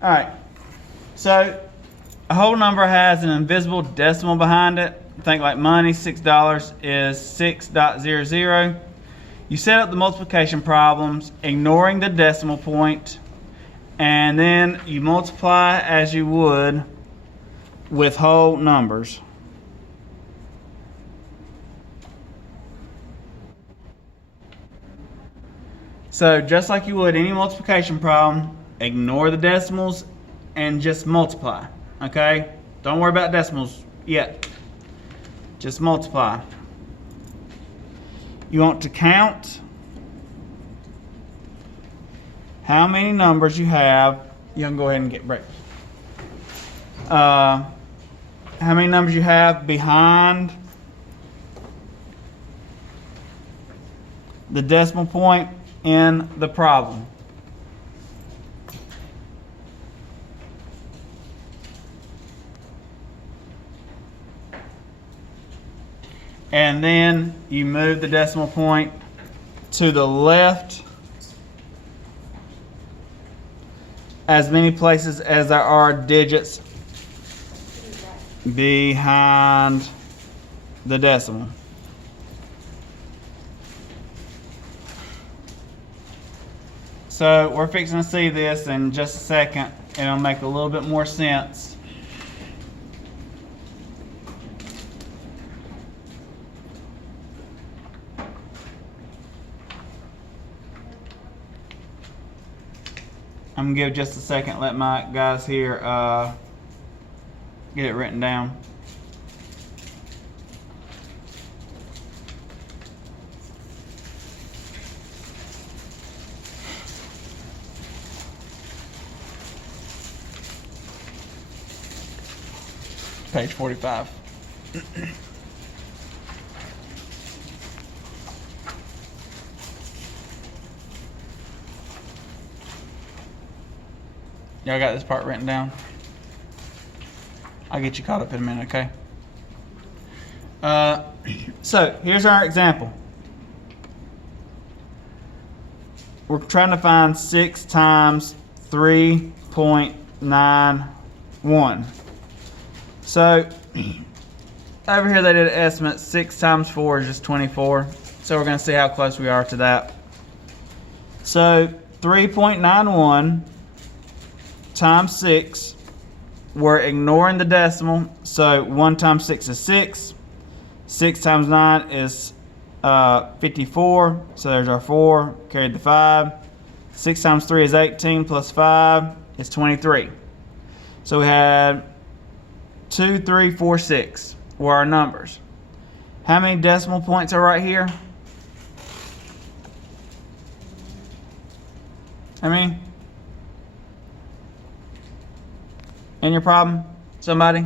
All right. So a whole number has an invisible decimal behind it. Think like money, $6 is 6.00. You set up the multiplication problems, ignoring the decimal point, and then you multiply as you would with whole numbers. So just like you would any multiplication problem, ignore the decimals and just multiply, okay? Don't worry about decimals yet. Just multiply. You want to count how many numbers you have. You can go ahead and get breakfast. How many numbers you have behind the decimal point in the problem. And then you move the decimal point to the left as many places as there are digits behind the decimal. So we're fixing to see this in just a second. It'll make a little bit more sense. I'm gonna give just a second, let my guys here get it written down. Page 45. Y'all got this part written down? I'll get you caught up in a minute, okay? So here's our example. We're trying to find 6 times 3.91. So over here they did an estimate. 6 times 4 is just 24. So we're going to see how close we are to that. So 3.91 times 6, we're ignoring the decimal, so 1 times 6 is 6, 6 times 9 is 54, so there's our 4, carried the 5, 6 times 3 is 18, plus 5 is 23. So we had 2, 3, 4, 6 were our numbers. How many decimal points are right here? How many? In your problem? Somebody?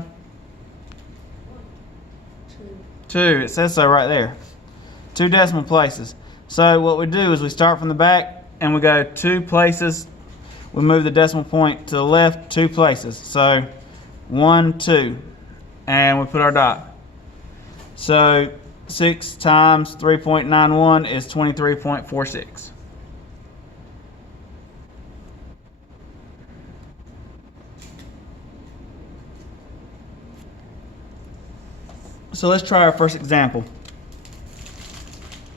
2. It says so right there. 2 decimal places. So what we do is we start from the back and we go 2 places. We move the decimal point to the left 2 places. So 1, 2. And we put our dot. So 6 times 3.91 is 23.46. So let's try our first example.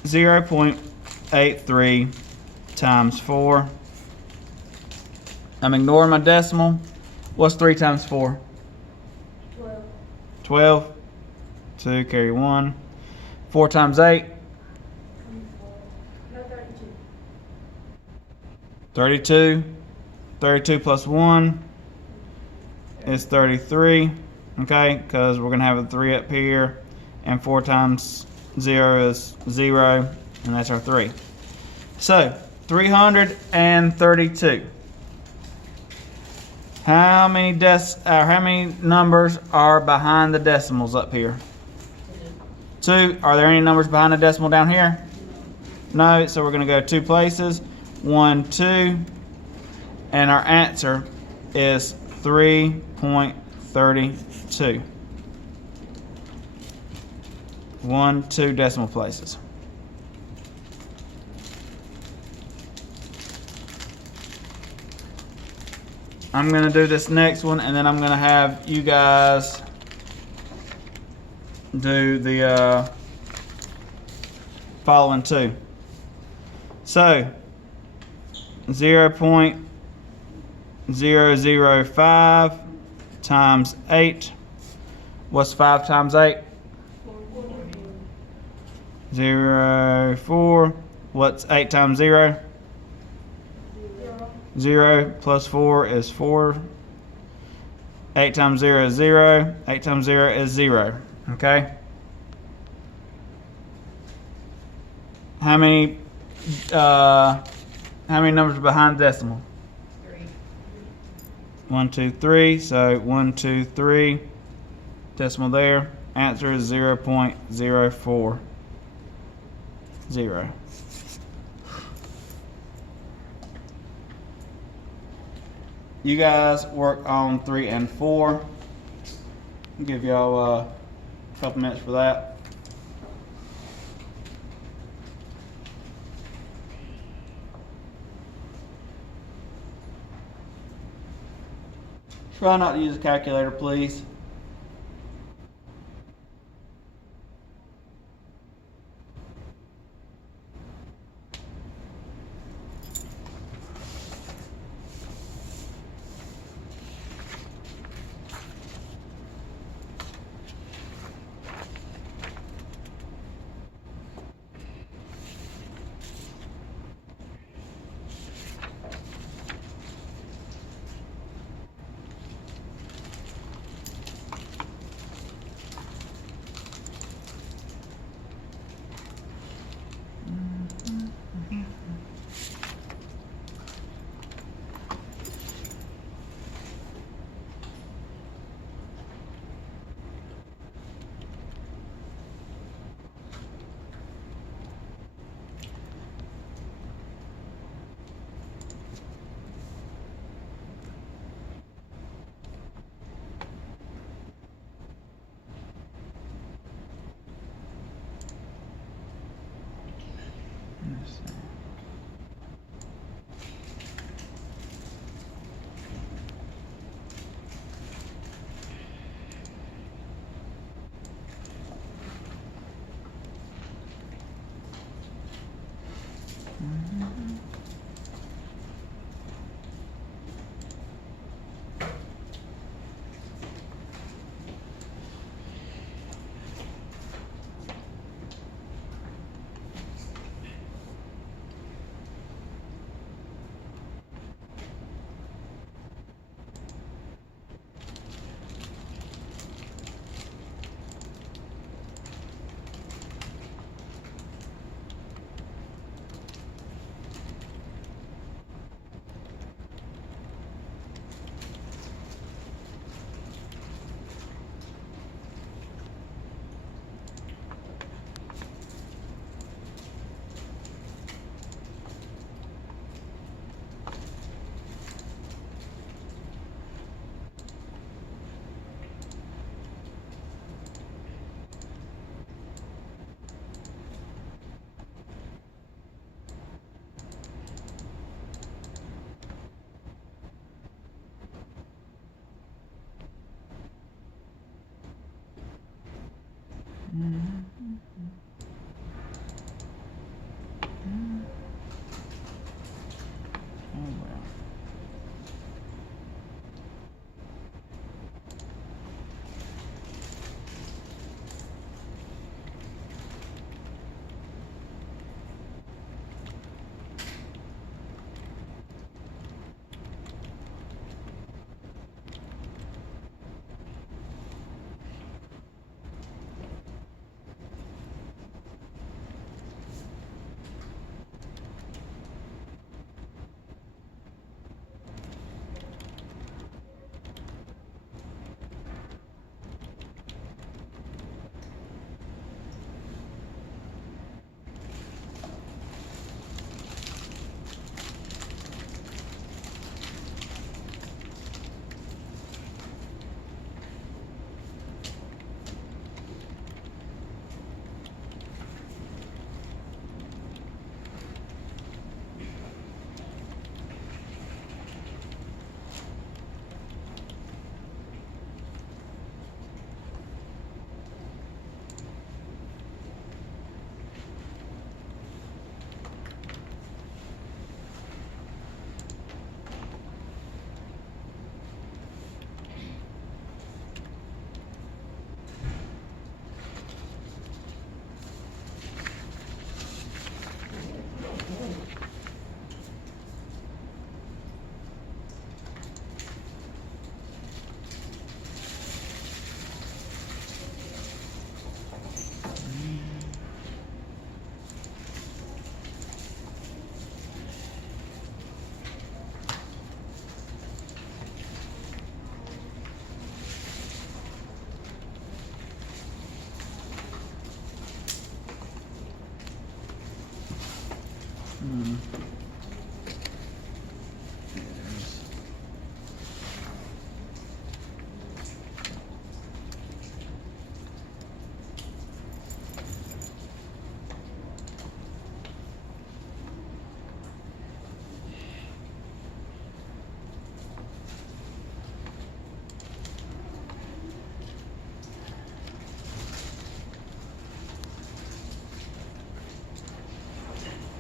0.83 times 4. I'm ignoring my decimal. What's 3 times 4? 12. 12. 2, carry 1. 4 times 8? 24. No, 32. 32. 32 plus 1 is 33. Okay, because we're going to have a 3 up here, and 4 times 0 is 0, and that's our 3. So, 332. How many numbers are behind the decimals up here? 2. Are there any numbers behind the decimal down here? No, so we're going to go 2 places. 1, 2, and our answer is 3.32. 1, 2 decimal places. I'm gonna do this next one, and then I'm gonna have you guys do the following two. So 0.005 times 8. What's 5 times 8? 0.4. What's 8 times 0? 0 plus 4 is 4. 8 times 0 is 0. 8 times 0 is 0. Okay? How many numbers are behind decimal? 3. 1, 2, 3. So 1, 2, 3. Decimal there. Answer is 0.040. You guys work on 3 and 4. I'll give y'all a couple minutes for that. Try not to use a calculator, please.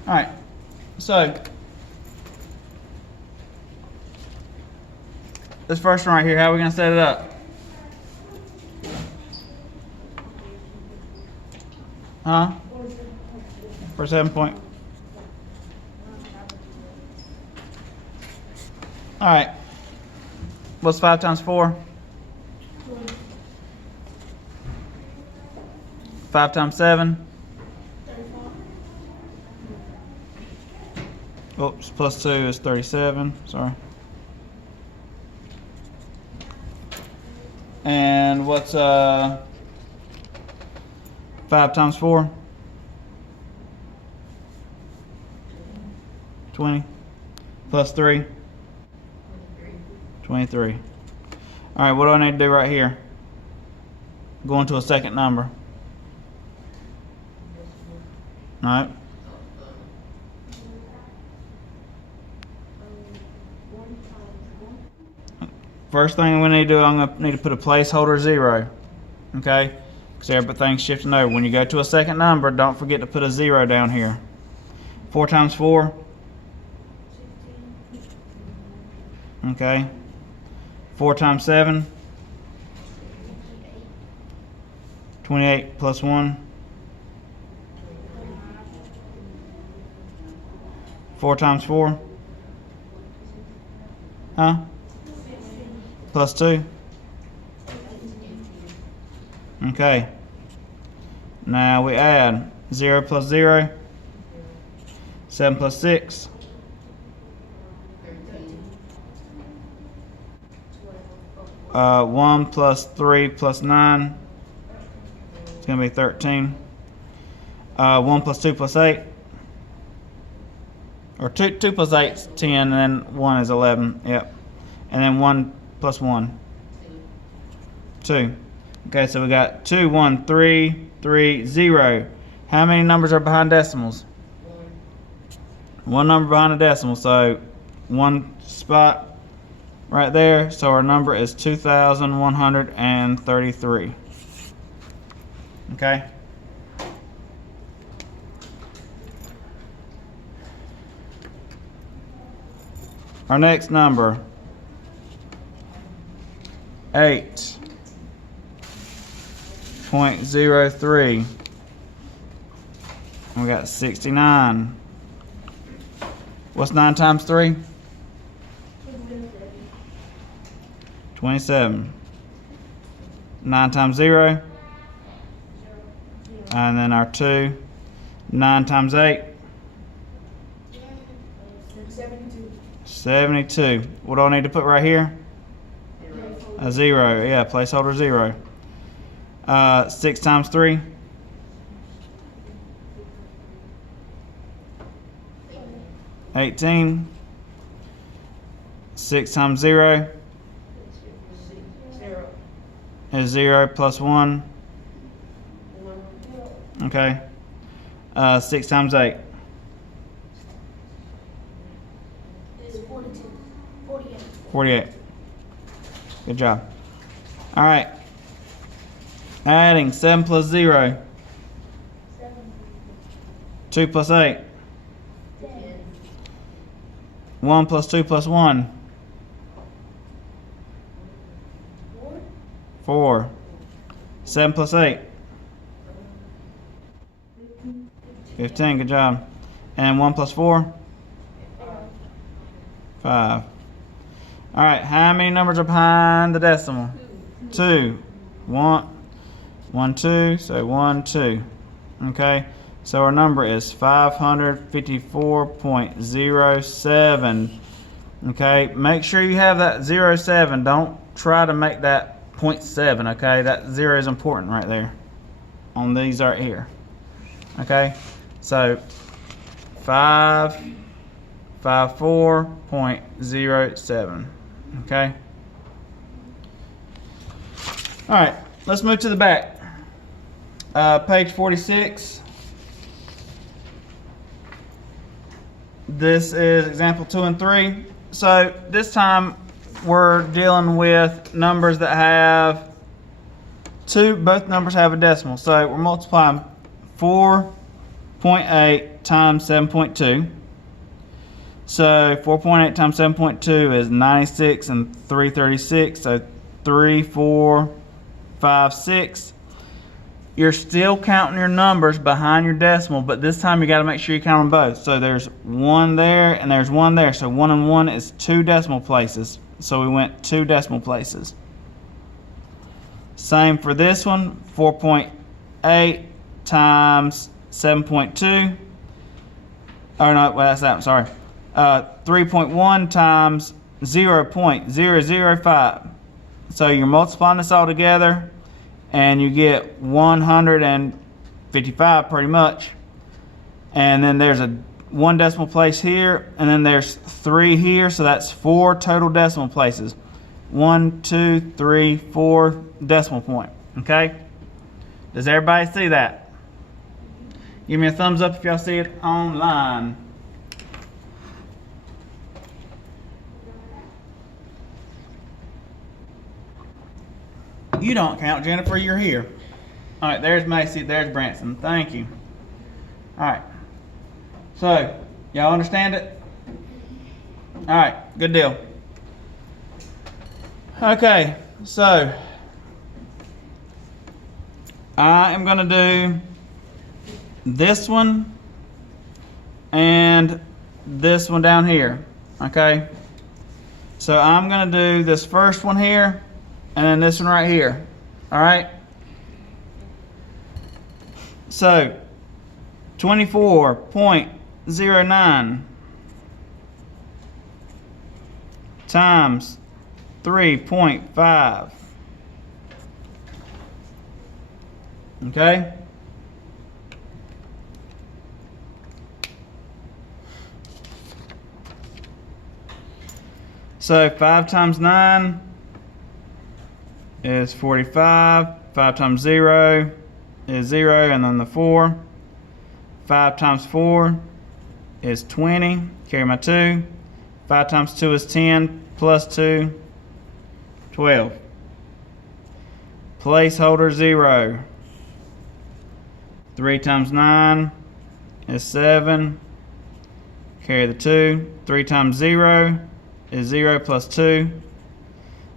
Alright, so this first one right here, how are we going to set it up? Huh? For 7 point. Alright. What's 5 times 4? 5 times 7? Oops, plus 2 is 37. Sorry. And what's 5 times 4? 20. Plus 3? 23. Alright, what do I need to do right here? Go into a second number. Alright. First thing we need to do, I'm going to need to put a placeholder 0. Okay? Because everything's shifting over. When you go to a second number, don't forget to put a 0 down here. 4 times 4? Okay. 4 times 7? 28 plus 1? 4 times 4? Huh? Plus 2? Okay. Now we add 0 plus 0. 7 plus 6. 1 plus 3 plus 9. It's going to be 13. 1 plus 2 plus 8. Or 2 plus 8 is 10, and then 1 is 11. Yep. And then 1 plus 1. 2. Okay, so we got 2, 1, 3, 3, 0. How many numbers are behind decimals? One number behind a decimal, so 1 spot right there. So our number is 2,133. Okay. Our next number, 8.03. We got 69. What's 9 times 3? 27. 9 times 0? And then our 2. 9 times 8? 72. What do I need to put right here? A 0. Yeah, placeholder 0. 6 times 3? 18. 6 times 0 is 0 plus 1. Okay. 6 times 8. 48. Good job. All right. Adding 7 plus 0. 2 plus 8. 1 plus 2 plus 1. 4. 7 plus 8. 15. Good job. And 1 plus 4? 5. All right, how many numbers are behind the decimal? 2. 1, 2, so 1, 2. Okay, so our number is 554.07. Okay, make sure you have that 07. Don't try to make that 0.7. Okay, that 0 is important right there on these right here. Okay, so 554.07. Okay. All right, let's move to the back. Page 46. This is example 2 and 3. So this time we're dealing with numbers that have both numbers have a decimal. So we're multiplying 4.8 times 7.2. So 4.8 times 7.2 is 96 and 336. So 3, 4, 5, 6. You're still counting your numbers behind your decimal, but this time you got to make sure you count them both. So there's 1 there and there's 1 there. So 1 and 1 is 2 decimal places. So we went 2 decimal places. Same for this one, 4.8 times 7.2. Oh no, well that's that, sorry. 3.1 times 0.005. So you're multiplying this all together and you get 155 pretty much. And then there's a 1 decimal place here, and then there's 3 here, so that's 4 total decimal places. 1, 2, 3, 4 decimal point. Okay? Does everybody see that? Give me a thumbs up if y'all see it online. You don't count, Jennifer, you're here. All right, there's Macy, there's Branson. Thank you. All right. So, y'all understand it? All right, good deal. Okay, so I am going to do this one and this one down here. Okay, so I'm going to do this first one here and then this one right here. All right, so 24.09 times 3.5. Okay? So 5 times 9 is 45. 5 times 0 is 0, and then the 4. 5 times 4 is 20. Carry my 2. 5 times 2 is 10. Plus 2, 12. Placeholder 0. 3 times 9 is 7. Carry the 2. 3 times 0 is 0 plus 2.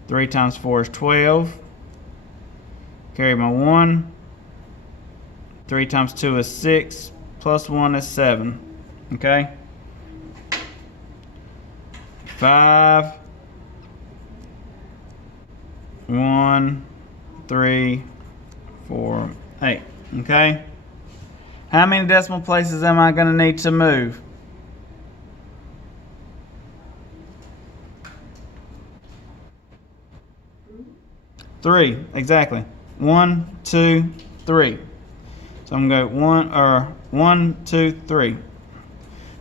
3 times 4 is 12. Carry my 1. 3 times 2 is 6. Plus 1 is 7. Okay? 5, 1, 3, 4, 8. Okay? How many decimal places am I going to need to move? 3, exactly. 1, 2, 3. So I'm going to go 1, 2, 3.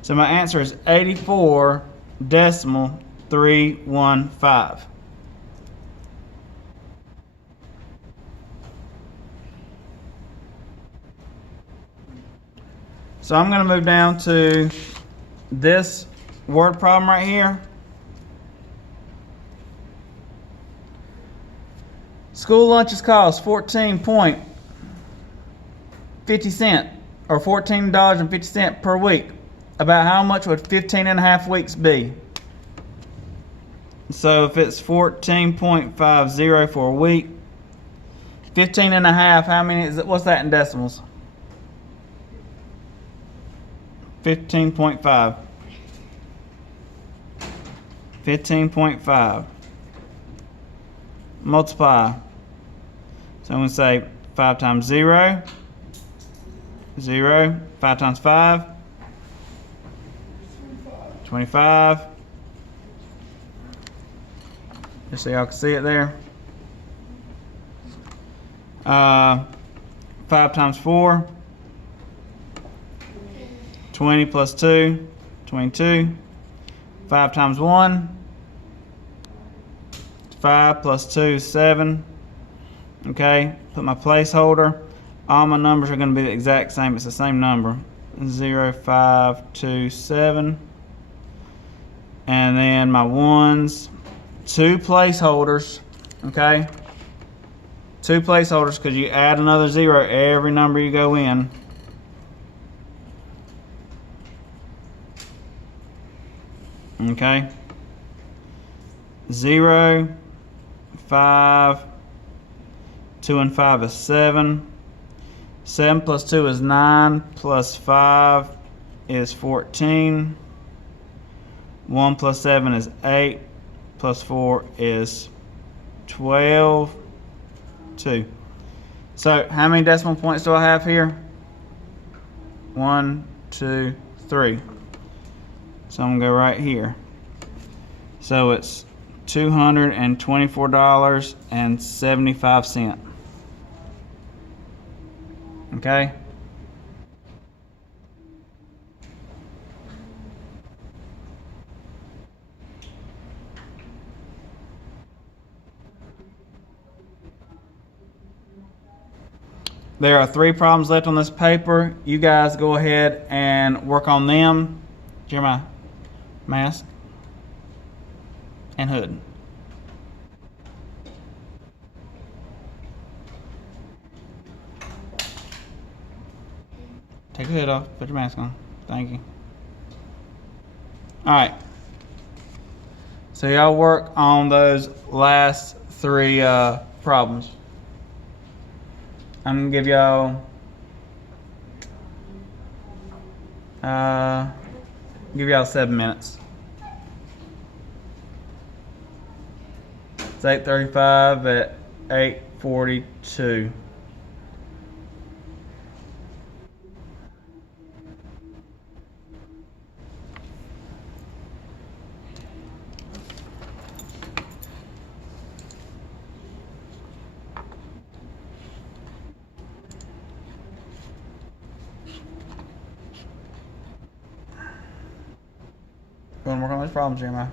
So my answer is 84.315. So I'm going to move down to this word problem right here. School lunches cost $14.50 or $14.50 per week. About how much would 15.5 weeks be? So if it's 14.50 for a week, 15.5, how many is it? What's that in decimals? 15.5. 15.5. Multiply. So I'm going to say 5 times 0, 0. 5 times 5, 25. Just so y'all can see it there. 5 times 4, 20 plus 2, 22. 5 times 1, 5 plus 2 is 7. Okay, put my placeholder. All my numbers are going to be the exact same. It's the same number. 0, 5, 2, 7. And then my ones, 2 placeholders. Okay, 2 placeholders because you add another 0 every number you go in. Okay. 0, 5, 2 and 5 is 7. 7 plus 2 is 9, plus 5 is 14. 1 plus 7 is 8, plus 4 is 12. 2. So how many decimal points do I have here? 1, 2, 3. So I'm gonna go right here. So it's $224.75. Okay? There are 3 problems left on this paper. You guys go ahead and work on them. Jeremiah, mask and hood. Take your hood off. Put your mask on. Thank you. All right. So y'all work on those last 3 problems. I'm gonna give y'all 7 minutes. It's 8:35 at 8:42. You wanna work on those problems, Jeremiah?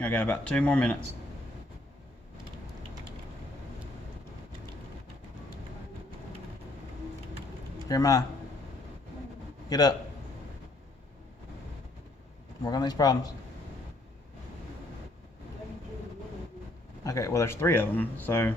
I got about 2 more minutes. Jeremiah, get up. Work on these problems. Okay, well, there's 3 of them, so.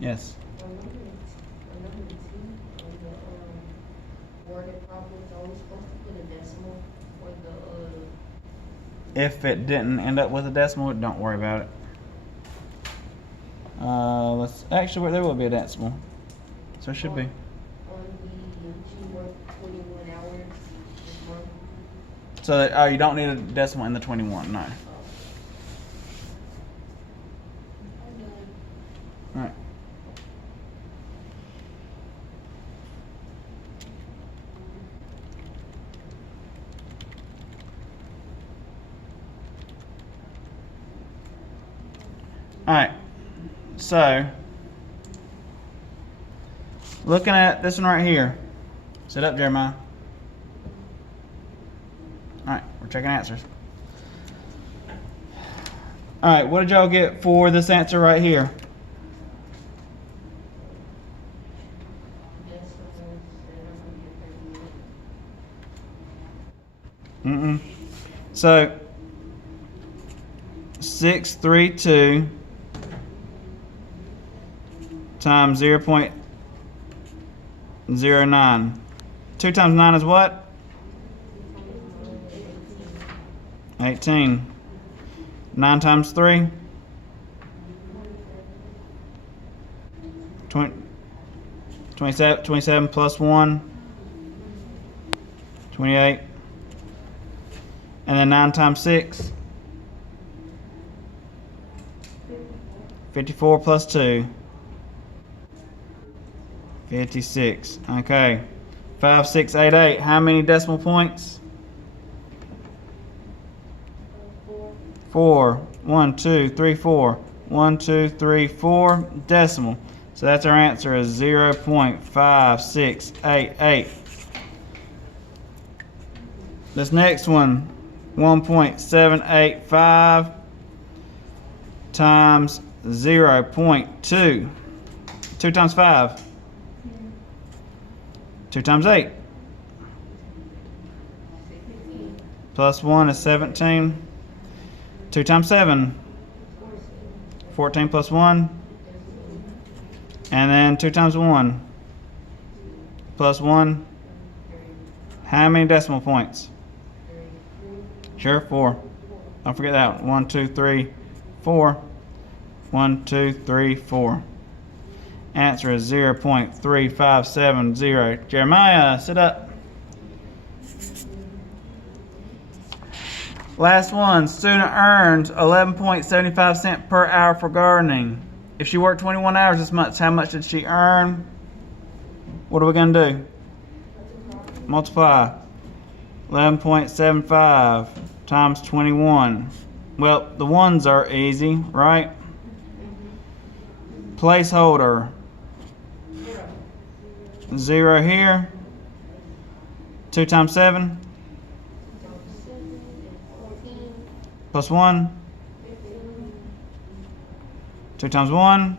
Yes. On number 2, on the worded problems, are we supposed to put a decimal for the If it didn't end up with a decimal, don't worry about it. Let's actually, there will be a decimal, so it should be. on the she worked 21 hours this month? So that, you don't need a decimal in the 21. No. I'm done. All right. All right. So, looking at this one right here. Sit up, Jeremiah. All right, we're checking answers. All right, what did y'all get for this answer right here? Decimals, and I'm gonna get 38. So 632 times 0.09. 2 times 9 is what? 18. 9 times 3? 27 plus 1? 28. And then 9 times 6? 54 plus 2? 56. Okay. 5688. How many decimal points? 4. 1, 2, 3, 4. 1, 2, 3, 4. Decimal. So that's our answer is 0.5688. This next one, 1.785 times 0.2. 2 times 5. 2 times 8. Plus 1 is 17. 2 times 7. 14 plus 1. And then 2 times 1. Plus 1. How many decimal points? Sure, 4. Don't forget that one. 1, 2, 3, 4. 1, 2, 3, 4. Answer is 0.3570. Jeremiah, sit up. Last one. Student earned 11.75 cents per hour for gardening. If she worked 21 hours this month, how much did she earn? What are we going to do? Multiply. 11.75 times 21. Well, the ones are easy, right? Placeholder. 0 here. 2 times 7. Plus 1. 2 times 1.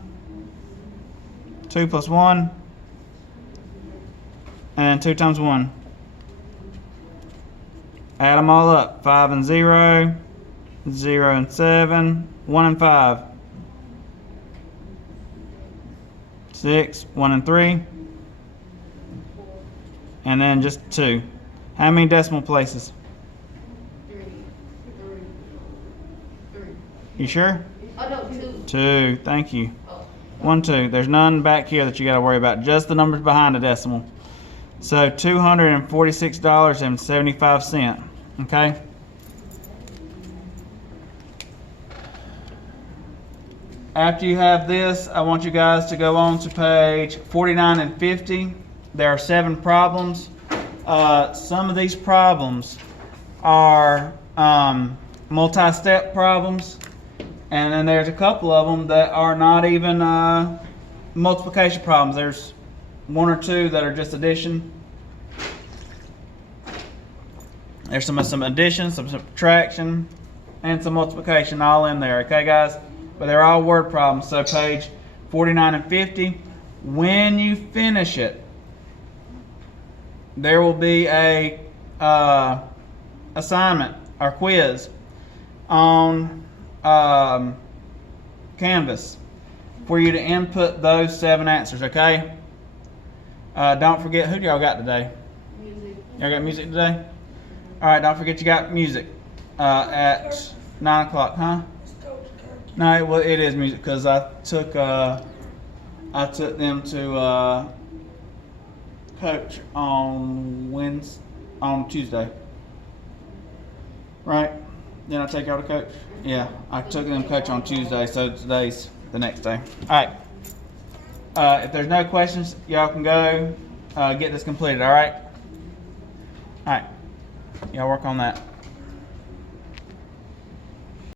2 plus 1. And 2 times 1. Add them all up. 5 and 0. 0 and 7. 1 and 5. 6. 1 and 3. And then just 2. How many decimal places? 3. You sure? Oh, no, 2. 2. Thank you. Oh, 1, 2. There's none back here that you got to worry about. Just the numbers behind the decimal. So $246.75. Okay. After you have this, I want you guys to go on to page 49 and 50. There are 7 problems. Some of these problems are multi-step problems, and then there's a couple of them that are not even multiplication problems. There's 1 or 2 that are just addition. There's some addition, some subtraction, and some multiplication all in there. Okay, guys? But they're all word problems. So page 49 and 50. When you finish it, there will be a assignment or quiz on Canvas for you to input those 7 answers. Okay. Don't forget, who do y'all got today? music. Y'all got music today? All right. Don't forget you got music at 9 o'clock, huh? No, well, it is music because I took them to coach on Tuesday. Right? Didn't I take y'all to coach? Yeah, I took them to coach on Tuesday, so today's the next day. All right. If there's no questions, y'all can go get this completed. All right. All right. Y'all work on that.